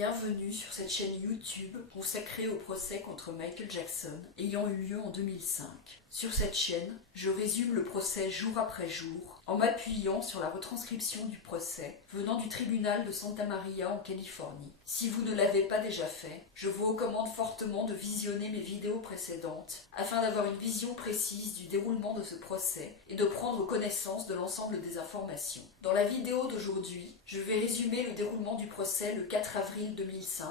Bienvenue sur cette chaîne YouTube consacrée au procès contre Michael Jackson ayant eu lieu en 2005. Sur cette chaîne, je résume le procès jour après jour en m'appuyant sur la retranscription du procès venant du tribunal de Santa Maria en Californie. Si vous ne l'avez pas déjà fait, je vous recommande fortement de visionner mes vidéos précédentes afin d'avoir une vision précise du déroulement de ce procès et de prendre connaissance de l'ensemble des informations. Dans la vidéo d'aujourd'hui, je vais résumer le déroulement du procès le 4 avril 2005,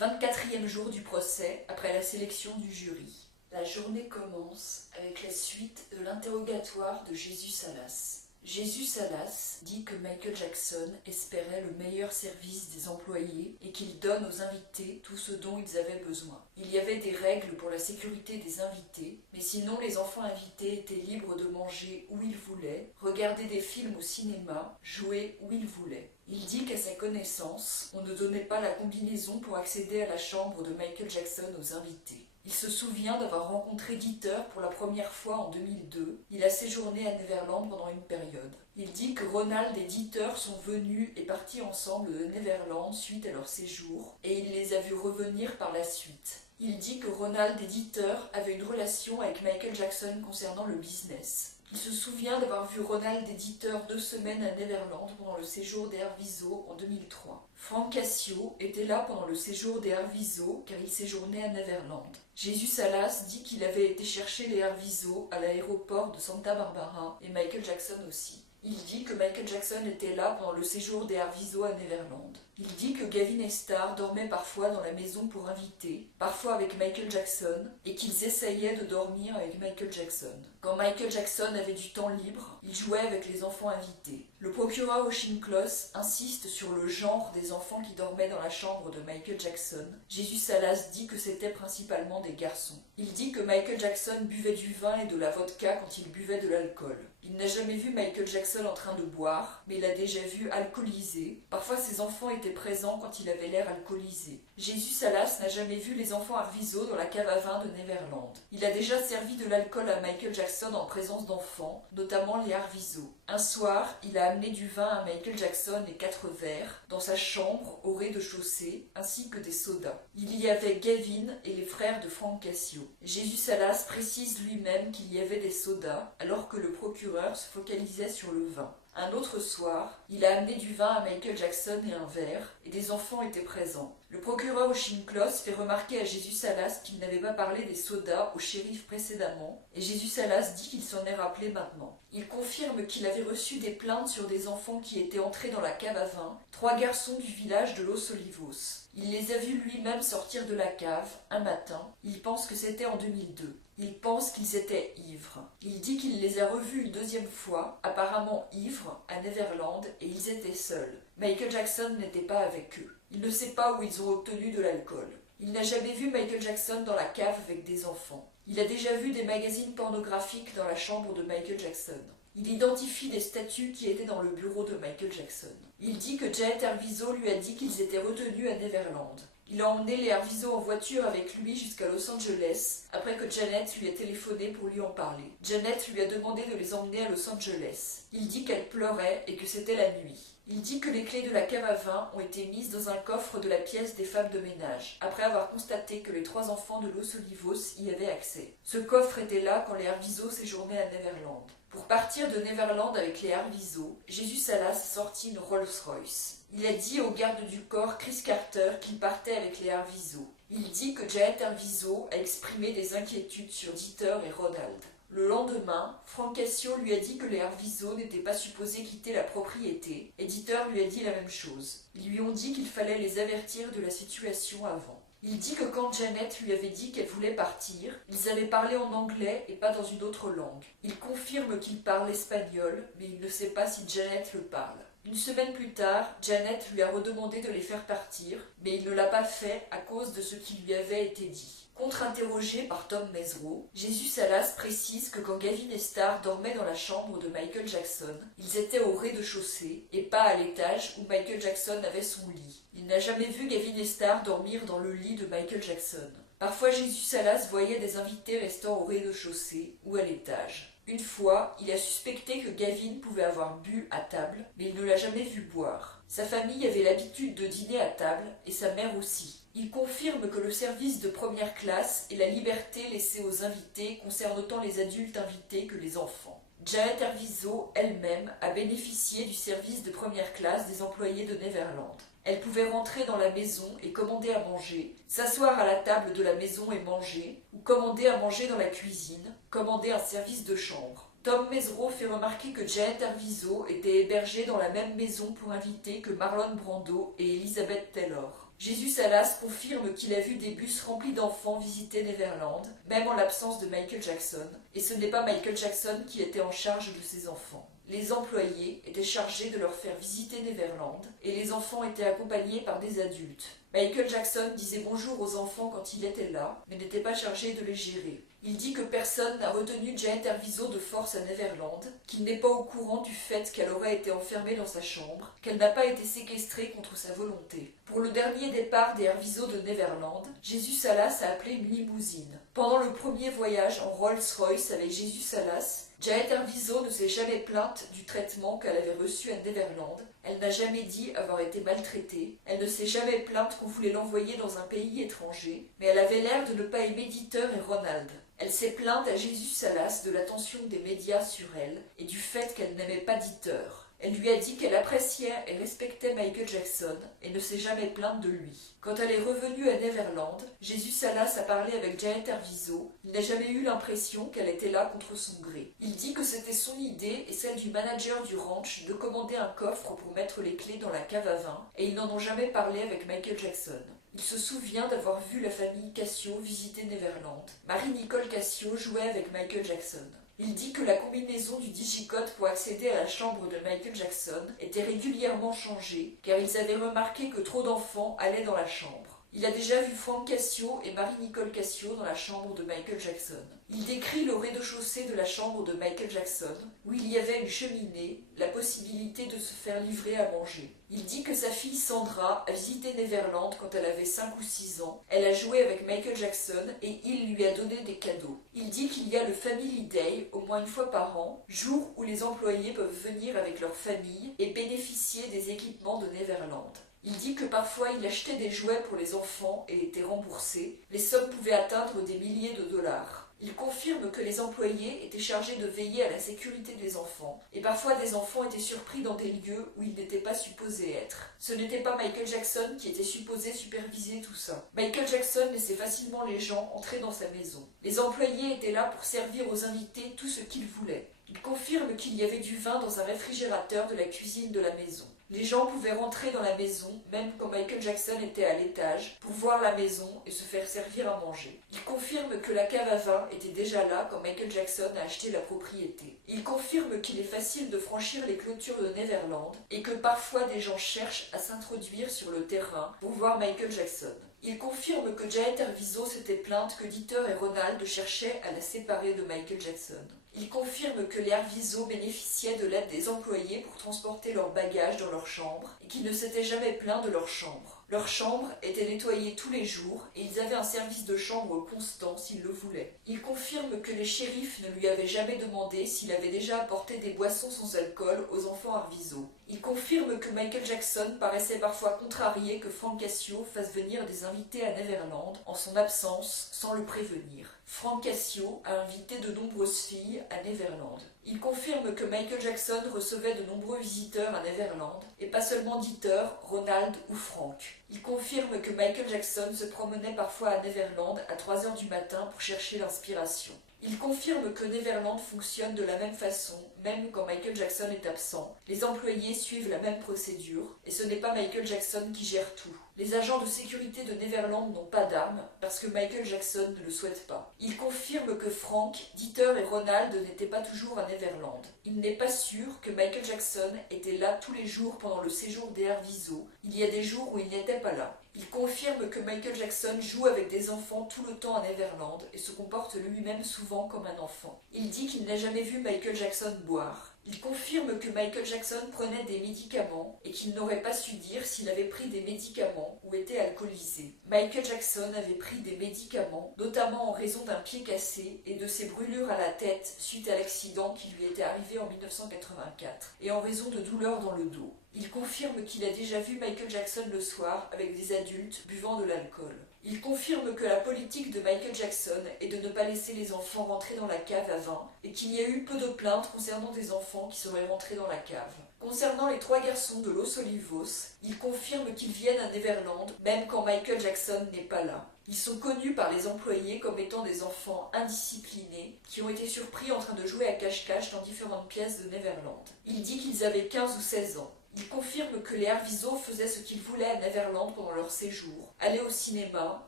24e jour du procès après la sélection du jury. La journée commence avec la suite de l'interrogatoire de Jesus Salas. Jesus Salas dit que Michael Jackson espérait le meilleur service des employés et qu'il donne aux invités tout ce dont ils avaient besoin. Il y avait des règles pour la sécurité des invités, mais sinon les enfants invités étaient libres de manger où ils voulaient, regarder des films au cinéma, jouer où ils voulaient. Il dit qu'à sa connaissance, on ne donnait pas la combinaison pour accéder à la chambre de Michael Jackson aux invités. Il se souvient d'avoir rencontré Dieter pour la première fois en 2002. Il a séjourné à Neverland pendant une période. Il dit que Ronald et Dieter sont venus et partis ensemble de Neverland suite à leur séjour, et il les a vus revenir par la suite. Il dit que Ronald et Dieter avaient une relation avec Michael Jackson concernant le business. Il se souvient d'avoir vu Ronald et Dieter 2 semaines à Neverland pendant le séjour des Arvizo en 2003. Frank Cassio était là pendant le séjour des Arvizo car il séjournait à Neverland. Jesus Salas dit qu'il avait été chercher les Arvizo à l'aéroport de Santa Barbara et Michael Jackson aussi. Il dit que Michael Jackson était là pendant le séjour des Arvizo à Neverland. Il dit que Gavin et Star dormaient parfois dans la maison pour invités, parfois avec Michael Jackson, et qu'ils essayaient de dormir avec Michael Jackson. Quand Michael Jackson avait du temps libre, il jouait avec les enfants invités. Le procureur Ocean Kloss insiste sur le genre des enfants qui dormaient dans la chambre de Michael Jackson. Jesus Salas dit que c'était principalement des garçons. Il dit que Michael Jackson buvait du vin et de la vodka quand il buvait de l'alcool. Il n'a jamais vu Michael Jackson en train de boire, mais il l'a déjà vu alcoolisé. Parfois ses enfants étaient présents quand il avait l'air alcoolisé. Jesus Salas n'a jamais vu les enfants Arvizo dans la cave à vin de Neverland. Il a déjà servi de l'alcool à Michael Jackson en présence d'enfants, notamment les Arvizo. Un soir, il a amené du vin à Michael Jackson et 4 verres dans sa chambre au rez-de-chaussée, ainsi que des sodas. Il y avait Gavin et les frères de Frank Cassio. Jesus Salas précise lui-même qu'il y avait des sodas, alors que le procureur se focalisait sur le vin. Un autre soir, il a amené du vin à Michael Jackson et un verre, et des enfants étaient présents. Le procureur Ocean Kloss fait remarquer à Jesus Salas qu'il n'avait pas parlé des sodas au shérif précédemment, et Jesus Salas dit qu'il s'en est rappelé maintenant. Il confirme qu'il avait reçu des plaintes sur des enfants qui étaient entrés dans la cave à vin, 3 garçons du village de Los Olivos. Il les a vus lui-même sortir de la cave, un matin. Il pense que c'était en 2002. Il pense qu'ils étaient ivres. Il dit qu'il les a revus une 2e fois, apparemment ivres, à Neverland, et ils étaient seuls. Michael Jackson n'était pas avec eux. Il ne sait pas où ils ont obtenu de l'alcool. Il n'a jamais vu Michael Jackson dans la cave avec des enfants. Il a déjà vu des magazines pornographiques dans la chambre de Michael Jackson. Il identifie des statues qui étaient dans le bureau de Michael Jackson. Il dit que Janet Arvizo lui a dit qu'ils étaient retenus à Neverland. Il a emmené les Arvizo en voiture avec lui jusqu'à Los Angeles, après que Janet lui a téléphoné pour lui en parler. Janet lui a demandé de les emmener à Los Angeles. Il dit qu'elle pleurait et que c'était la nuit. Il dit que les clés de la cave à vin ont été mises dans un coffre de la pièce des femmes de ménage, après avoir constaté que les 3 enfants de Los Olivos y avaient accès. Ce coffre était là quand les Arvizo séjournaient à Neverland. Pour partir de Neverland avec les Arvizo, Jesus Salas a sorti une Rolls-Royce. Il a dit au garde du corps Chris Carter qu'il partait avec les Arvizo. Il dit que Janet Arvizo a exprimé des inquiétudes sur Dieter et Ronald. Le lendemain, Frank Cassio lui a dit que les Arvizo n'étaient pas supposés quitter la propriété, et Dieter lui a dit la même chose. Ils lui ont dit qu'il fallait les avertir de la situation avant. Il dit que quand Janet lui avait dit qu'elle voulait partir, ils avaient parlé en anglais et pas dans une autre langue. Il confirme qu'il parle espagnol, mais il ne sait pas si Janet le parle. Une semaine plus tard, Janet lui a redemandé de les faire partir, mais il ne l'a pas fait à cause de ce qui lui avait été dit. Contre-interrogé par Tom Mesereau, Jesus Salas précise que quand Gavin et Star dormaient dans la chambre de Michael Jackson, ils étaient au rez-de-chaussée et pas à l'étage où Michael Jackson avait son lit. Il n'a jamais vu Gavin et Star dormir dans le lit de Michael Jackson. Parfois, Jesus Salas voyait des invités restant au rez-de-chaussée ou à l'étage. Une fois, il a suspecté que Gavin pouvait avoir bu à table, mais il ne l'a jamais vu boire. Sa famille avait l'habitude de dîner à table, et sa mère aussi. Il confirme que le service de première classe et la liberté laissée aux invités concernent autant les adultes invités que les enfants. Janet Arvizo elle-même a bénéficié du service de première classe des employés de Neverland. Elle pouvait rentrer dans la maison et commander à manger, s'asseoir à la table de la maison et manger, ou commander à manger dans la cuisine, commander un service de chambre. Tom Mesereau fait remarquer que Janet Arvizo était hébergée dans la même maison pour invités que Marlon Brando et Elizabeth Taylor. Jesus Salas confirme qu'il a vu des bus remplis d'enfants visiter Neverland, même en l'absence de Michael Jackson, et ce n'est pas Michael Jackson qui était en charge de ces enfants. Les employés étaient chargés de leur faire visiter Neverland, et les enfants étaient accompagnés par des adultes. Michael Jackson disait bonjour aux enfants quand il était là, mais n'était pas chargé de les gérer. Il dit que personne n'a retenu Janet Arvizo de force à Neverland, qu'il n'est pas au courant du fait qu'elle aurait été enfermée dans sa chambre, qu'elle n'a pas été séquestrée contre sa volonté. Pour le dernier départ des Arvizo de Neverland, Jesus Salas a appelé une limousine. Pendant le premier voyage en Rolls-Royce avec Jesus Salas, Janet Arvizo ne s'est jamais plainte du traitement qu'elle avait reçu à Neverland. Elle n'a jamais dit avoir été maltraitée. Elle ne s'est jamais plainte qu'on voulait l'envoyer dans un pays étranger, mais elle avait l'air de ne pas aimer Dieter et Ronald. Elle s'est plainte à Jesus Salas de l'attention des médias sur elle et du fait qu'elle n'aimait pas Dieter. Elle lui a dit qu'elle appréciait et respectait Michael Jackson et ne s'est jamais plainte de lui. Quand elle est revenue à Neverland, Jesus Salas a parlé avec Janet Arvizo. Il n'a jamais eu l'impression qu'elle était là contre son gré. Il dit que c'était son idée et celle du manager du ranch de commander un coffre pour mettre les clés dans la cave à vin, et ils n'en ont jamais parlé avec Michael Jackson. Il se souvient d'avoir vu la famille Cassio visiter Neverland. Marie-Nicole Cassio jouait avec Michael Jackson. Il dit que la combinaison du digicode pour accéder à la chambre de Michael Jackson était régulièrement changée, car ils avaient remarqué que trop d'enfants allaient dans la chambre. Il a déjà vu Frank Cassio et Marie-Nicole Cassio dans la chambre de Michael Jackson. Il décrit le rez-de-chaussée de la chambre de Michael Jackson, où il y avait une cheminée, la possibilité de se faire livrer à manger. Il dit que sa fille Sandra a visité Neverland quand elle avait 5 ou 6 ans. Elle a joué avec Michael Jackson et il lui a donné des cadeaux. Il dit qu'il y a le Family Day, au moins une fois par an, jour où les employés peuvent venir avec leur famille et bénéficier des équipements de Neverland. Il dit que parfois il achetait des jouets pour les enfants et était remboursé. Les sommes pouvaient atteindre des milliers de dollars. Il confirme que les employés étaient chargés de veiller à la sécurité des enfants, et parfois des enfants étaient surpris dans des lieux où ils n'étaient pas supposés être. Ce n'était pas Michael Jackson qui était supposé superviser tout ça. Michael Jackson laissait facilement les gens entrer dans sa maison. Les employés étaient là pour servir aux invités tout ce qu'ils voulaient. Il confirme qu'il y avait du vin dans un réfrigérateur de la cuisine de la maison. Les gens pouvaient rentrer dans la maison, même quand Michael Jackson était à l'étage, pour voir la maison et se faire servir à manger. Il confirme que la cave à vin était déjà là quand Michael Jackson a acheté la propriété. Il confirme qu'il est facile de franchir les clôtures de Neverland et que parfois des gens cherchent à s'introduire sur le terrain pour voir Michael Jackson. Il confirme que Janet Arvizo s'était plainte que Dieter et Ronald cherchaient à la séparer de Michael Jackson. Il confirme que les Arvizo bénéficiaient de l'aide des employés pour transporter leurs bagages dans leur chambre et qu'ils ne s'étaient jamais plaints de leur chambre. Leur chambre était nettoyée tous les jours et ils avaient un service de chambre constant s'ils le voulaient. Il confirme que les shérifs ne lui avaient jamais demandé s'il avait déjà apporté des boissons sans alcool aux enfants Arvizo. Il confirme que Michael Jackson paraissait parfois contrarié que Frank Cassio fasse venir des invités à Neverland en son absence sans le prévenir. Frank Cassio a invité de nombreuses filles à Neverland. Il confirme que Michael Jackson recevait de nombreux visiteurs à Neverland, et pas seulement Dieter, Ronald ou Frank. Il confirme que Michael Jackson se promenait parfois à Neverland à 3 heures du matin pour chercher l'inspiration. Il confirme que Neverland fonctionne de la même façon, même quand Michael Jackson est absent. Les employés suivent la même procédure, et ce n'est pas Michael Jackson qui gère tout. Les agents de sécurité de Neverland n'ont pas d'armes, parce que Michael Jackson ne le souhaite pas. Il confirme que Frank, Dieter et Ronald n'étaient pas toujours à Neverland. Il n'est pas sûr que Michael Jackson était là tous les jours pendant le séjour des Arvizo. Il y a des jours où il n'était pas là. Il confirme que Michael Jackson joue avec des enfants tout le temps à Neverland et se comporte lui-même souvent comme un enfant. Il dit qu'il n'a jamais vu Michael Jackson boire. Il confirme que Michael Jackson prenait des médicaments et qu'il n'aurait pas su dire s'il avait pris des médicaments ou était alcoolisé. Michael Jackson avait pris des médicaments, notamment en raison d'un pied cassé et de ses brûlures à la tête suite à l'accident qui lui était arrivé en 1984, et en raison de douleurs dans le dos. Il confirme qu'il a déjà vu Michael Jackson le soir avec des adultes buvant de l'alcool. Il confirme que la politique de Michael Jackson est de ne pas laisser les enfants rentrer dans la cave à vin et qu'il y a eu peu de plaintes concernant des enfants qui seraient rentrés dans la cave. Concernant les 3 garçons de Los Olivos, il confirme qu'ils viennent à Neverland même quand Michael Jackson n'est pas là. Ils sont connus par les employés comme étant des enfants indisciplinés qui ont été surpris en train de jouer à cache-cache dans différentes pièces de Neverland. Il dit qu'ils avaient 15 ou 16 ans. Il confirme que les Arvizo faisaient ce qu'ils voulaient à Neverland pendant leur séjour. Aller au cinéma,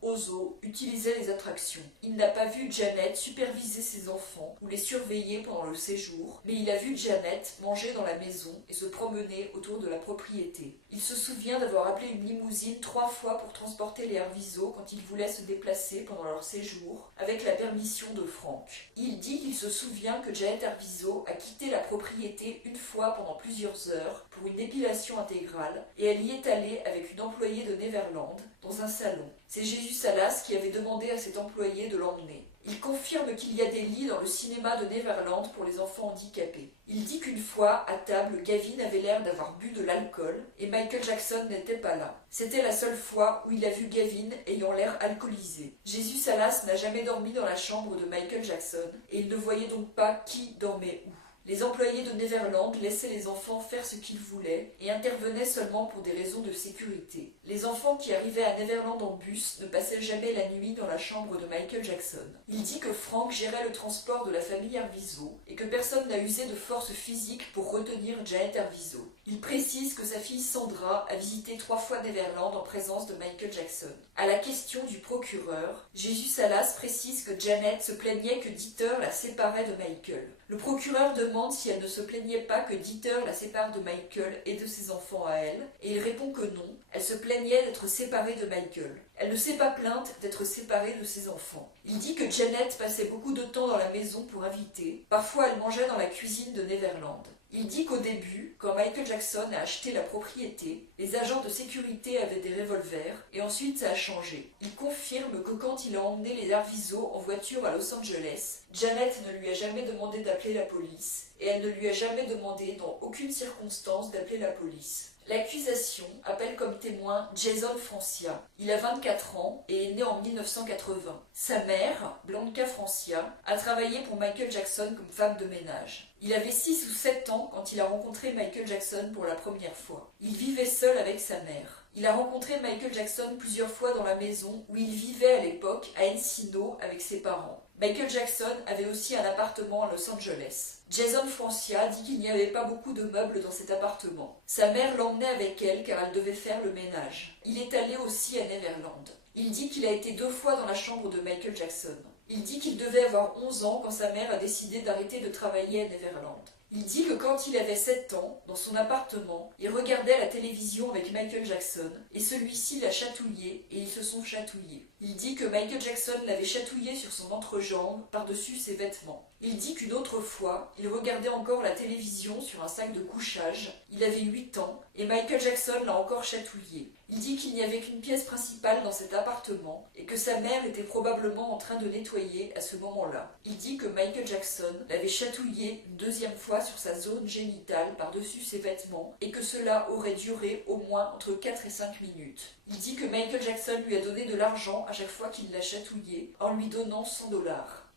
au zoo, utiliser les attractions. Il n'a pas vu Janet superviser ses enfants ou les surveiller pendant le séjour, mais il a vu Janet manger dans la maison et se promener autour de la propriété. Il se souvient d'avoir appelé une limousine 3 fois pour transporter les Arvizo quand ils voulaient se déplacer pendant leur séjour, avec la permission de Frank. Il dit qu'il se souvient que Janet Arvizo a quitté la propriété une fois pendant plusieurs heures pour une épilation intégrale et elle y est allée avec une employée de Neverland dans un salon. C'est Jésus Salas qui avait demandé à cet employé de l'emmener. Il confirme qu'il y a des lits dans le cinéma de Neverland pour les enfants handicapés. Il dit qu'une fois, à table, Gavin avait l'air d'avoir bu de l'alcool et Michael Jackson n'était pas là. C'était la seule fois où il a vu Gavin ayant l'air alcoolisé. Jésus Salas n'a jamais dormi dans la chambre de Michael Jackson et il ne voyait donc pas qui dormait où. Les employés de Neverland laissaient les enfants faire ce qu'ils voulaient et intervenaient seulement pour des raisons de sécurité. Les enfants qui arrivaient à Neverland en bus ne passaient jamais la nuit dans la chambre de Michael Jackson. Il dit que Frank gérait le transport de la famille Arvizo et que personne n'a usé de force physique pour retenir Janet Arvizo. Il précise que sa fille Sandra a visité 3 fois Neverland en présence de Michael Jackson. À la question du procureur, Jésus Salas précise que Janet se plaignait que Dieter la séparait de Michael. Le procureur demande si elle ne se plaignait pas que Dieter la sépare de Michael et de ses enfants à elle, et il répond que non, elle se plaignait d'être séparée de Michael. Elle ne s'est pas plainte d'être séparée de ses enfants. Il dit que Janet passait beaucoup de temps dans la maison pour inviter, parfois elle mangeait dans la cuisine de Neverland. Il dit qu'au début, quand Michael Jackson a acheté la propriété, les agents de sécurité avaient des revolvers et ensuite ça a changé. Il confirme que quand il a emmené les Arvizo en voiture à Los Angeles, Janet ne lui a jamais demandé d'appeler la police et elle ne lui a jamais demandé dans aucune circonstance d'appeler la police. L'accusation appelle comme témoin Jason Francia. Il a 24 ans et est né en 1980. Sa mère, Blanca Francia, a travaillé pour Michael Jackson comme femme de ménage. Il avait 6 ou 7 ans quand il a rencontré Michael Jackson pour la première fois. Il vivait seul avec sa mère. Il a rencontré Michael Jackson plusieurs fois dans la maison où il vivait à l'époque à Encino avec ses parents. Michael Jackson avait aussi un appartement à Los Angeles. Jason Francia dit qu'il n'y avait pas beaucoup de meubles dans cet appartement. Sa mère l'emmenait avec elle car elle devait faire le ménage. Il est allé aussi à Neverland. Il dit qu'il a été 2 fois dans la chambre de Michael Jackson. Il dit qu'il devait avoir 11 ans quand sa mère a décidé d'arrêter de travailler à Neverland. Il dit que quand il avait 7 ans, dans son appartement, il regardait la télévision avec Michael Jackson et celui-ci l'a chatouillé et ils se sont chatouillés. Il dit que Michael Jackson l'avait chatouillé sur son entrejambe par-dessus ses vêtements. Il dit qu'une autre fois, il regardait encore la télévision sur un sac de couchage. Il avait 8 ans et Michael Jackson l'a encore chatouillé. Il dit qu'il n'y avait qu'une pièce principale dans cet appartement et que sa mère était probablement en train de nettoyer à ce moment-là. Il dit que Michael Jackson l'avait chatouillé une 2e fois sur sa zone génitale par-dessus ses vêtements et que cela aurait duré au moins entre 4 et 5 minutes. Il dit que Michael Jackson lui a donné de l'argent à chaque fois qu'il l'a chatouillé en lui donnant 100 $.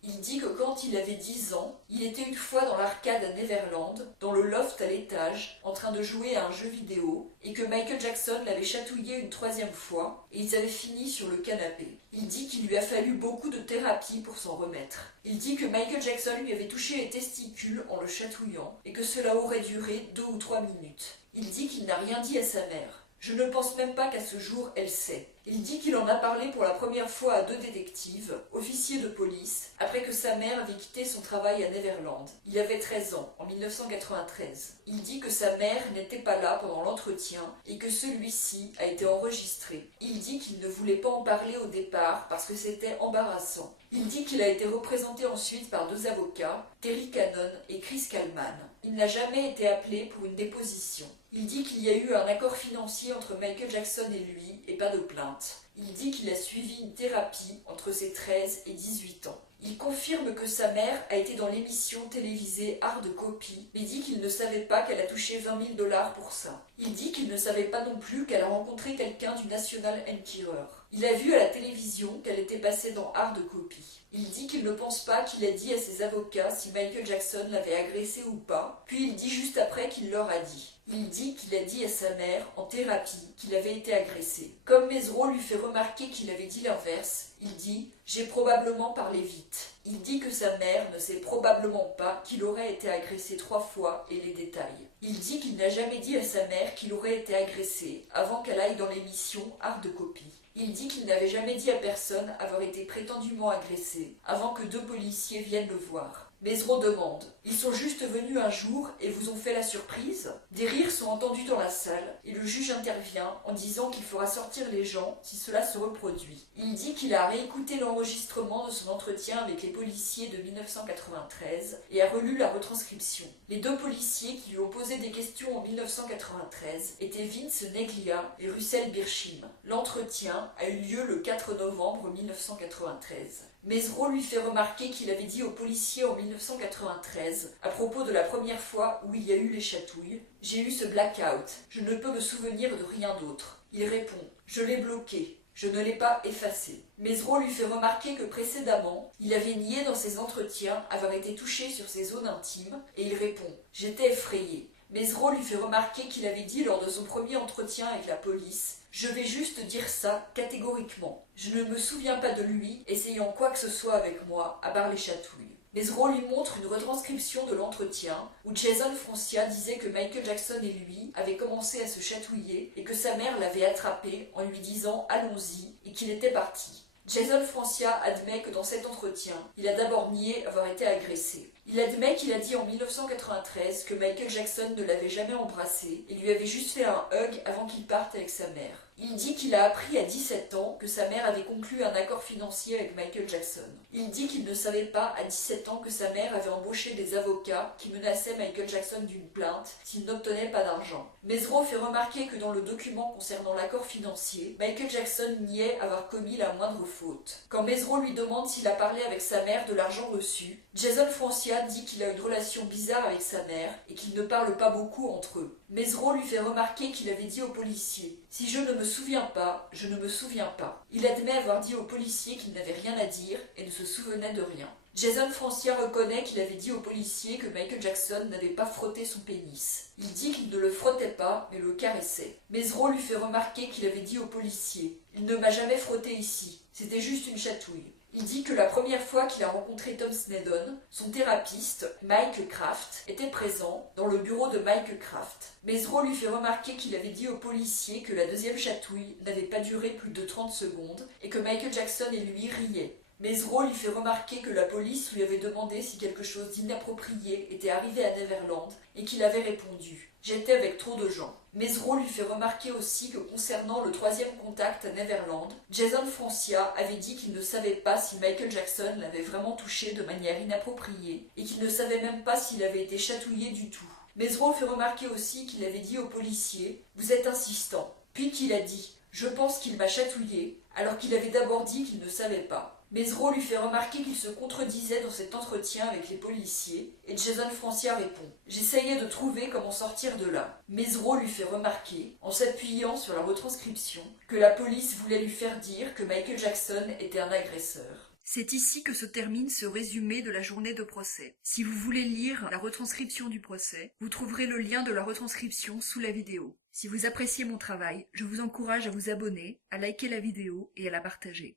Il dit que quand il avait 10 ans, il était une fois dans l'arcade à Neverland, dans le loft à l'étage, en train de jouer à un jeu vidéo, et que Michael Jackson l'avait chatouillé une 3e fois, et ils avaient fini sur le canapé. Il dit qu'il lui a fallu beaucoup de thérapie pour s'en remettre. Il dit que Michael Jackson lui avait touché les testicules en le chatouillant, et que cela aurait duré 2 ou 3 minutes. Il dit qu'il n'a rien dit à sa mère. Je ne pense même pas qu'à ce jour elle sait. Il dit qu'il en a parlé pour la première fois à 2 détectives, officiers de police, après que sa mère avait quitté son travail à Neverland. Il avait 13 ans, en 1993. Il dit que sa mère n'était pas là pendant l'entretien et que celui-ci a été enregistré. Il dit qu'il ne voulait pas en parler au départ parce que c'était embarrassant. Il dit qu'il a été représenté ensuite par 2 avocats, Terry Cannon et Chris Kallman. Il n'a jamais été appelé pour une déposition. Il dit qu'il y a eu un accord financier entre Michael Jackson et lui et pas de plainte. Il dit qu'il a suivi une thérapie entre ses 13 et 18 ans. Il confirme que sa mère a été dans l'émission télévisée Hard Copy, mais dit qu'il ne savait pas qu'elle a touché 20 000 $ pour ça. Il dit qu'il ne savait pas non plus qu'elle a rencontré quelqu'un du National Enquirer. Il a vu à la télévision qu'elle était passée dans Hard Copy. Il dit qu'il ne pense pas qu'il a dit à ses avocats si Michael Jackson l'avait agressé ou pas, puis il dit juste après qu'il leur a dit. Il dit qu'il a dit à sa mère, en thérapie, qu'il avait été agressé. Comme Mesereau lui fait remarquer qu'il avait dit l'inverse, il dit « J'ai probablement parlé vite ». Il dit que sa mère ne sait probablement pas qu'il aurait été agressé 3 fois et les détails. Il dit qu'il n'a jamais dit à sa mère qu'il aurait été agressé avant qu'elle aille dans l'émission Hard Copy. Il dit qu'il n'avait jamais dit à personne avoir été prétendument agressé avant que 2 policiers viennent le voir. Mesereau demande « Ils sont juste venus un jour et vous ont fait la surprise ?» Des rires sont entendus dans la salle et le juge intervient en disant qu'il fera sortir les gens si cela se reproduit. Il dit qu'il a réécouté l'enregistrement de son entretien avec les policiers de 1993 et a relu la retranscription. Les 2 policiers qui lui ont posé des questions en 1993 étaient Vince Neglia et Russell Birchim. L'entretien a eu lieu le 4 novembre 1993. Mesereau lui fait remarquer qu'il avait dit aux policiers en 1993, à propos de la première fois où il y a eu les chatouilles, « J'ai eu ce blackout, je ne peux me souvenir de rien d'autre ». Il répond « Je l'ai bloqué, je ne l'ai pas effacé ». Mesereau lui fait remarquer que précédemment, il avait nié dans ses entretiens avoir été touché sur ses zones intimes, et il répond « J'étais effrayé ». Mesereau lui fait remarquer qu'il avait dit lors de son premier entretien avec la police « Je vais juste dire ça catégoriquement. Je ne me souviens pas de lui essayant quoi que ce soit avec moi, à part les chatouilles. » Mesereau lui montre une retranscription de l'entretien où Jason Francia disait que Michael Jackson et lui avaient commencé à se chatouiller et que sa mère l'avait attrapé en lui disant « Allons-y » et qu'il était parti. Jason Francia admet que dans cet entretien, il a d'abord nié avoir été agressé. Il admet qu'il a dit en 1993 que Michael Jackson ne l'avait jamais embrassé et lui avait juste fait un hug avant qu'il parte avec sa mère. Il dit qu'il a appris à 17 ans que sa mère avait conclu un accord financier avec Michael Jackson. Il dit qu'il ne savait pas à 17 ans que sa mère avait embauché des avocats qui menaçaient Michael Jackson d'une plainte s'il n'obtenait pas d'argent. Mesereau fait remarquer que dans le document concernant l'accord financier, Michael Jackson niait avoir commis la moindre faute. Quand Mesereau lui demande s'il a parlé avec sa mère de l'argent reçu, Jason Francia dit qu'il a une relation bizarre avec sa mère et qu'ils ne parlent pas beaucoup entre eux. Mesereau lui fait remarquer qu'il avait dit aux policiers « Si je ne me souviens pas, je ne me souviens pas ». Il admet avoir dit aux policiers qu'il n'avait rien à dire et ne se souvenait de rien. Jason Francia reconnaît qu'il avait dit aux policiers que Michael Jackson n'avait pas frotté son pénis. Il dit qu'il ne le frottait pas, mais le caressait. Mesereau lui fait remarquer qu'il avait dit aux policiers « Il ne m'a jamais frotté ici, c'était juste une chatouille ». Il dit que la première fois qu'il a rencontré Tom Sneddon, son thérapeute, Mike Kraft, était présent dans le bureau de Mike Kraft. Mesereau lui fait remarquer qu'il avait dit aux policiers que la deuxième chatouille n'avait pas duré plus de 30 secondes et que Michael Jackson et lui riaient. Mesereau lui fait remarquer que la police lui avait demandé si quelque chose d'inapproprié était arrivé à Neverland et qu'il avait répondu « J'étais avec trop de gens ». Mesereau lui fait remarquer aussi que concernant le 3e contact à Neverland, Jason Francia avait dit qu'il ne savait pas si Michael Jackson l'avait vraiment touché de manière inappropriée et qu'il ne savait même pas s'il avait été chatouillé du tout. Mesereau fait remarquer aussi qu'il avait dit aux policiers « Vous êtes insistant », puis qu'il a dit « Je pense qu'il m'a chatouillé », alors qu'il avait d'abord dit qu'il ne savait pas. Mesereau lui fait remarquer qu'il se contredisait dans cet entretien avec les policiers, et Jason Francia répond « J'essayais de trouver comment sortir de là ». Mesereau lui fait remarquer, en s'appuyant sur la retranscription, que la police voulait lui faire dire que Michael Jackson était un agresseur. C'est ici que se termine ce résumé de la journée de procès. Si vous voulez lire la retranscription du procès, vous trouverez le lien de la retranscription sous la vidéo. Si vous appréciez mon travail, je vous encourage à vous abonner, à liker la vidéo et à la partager.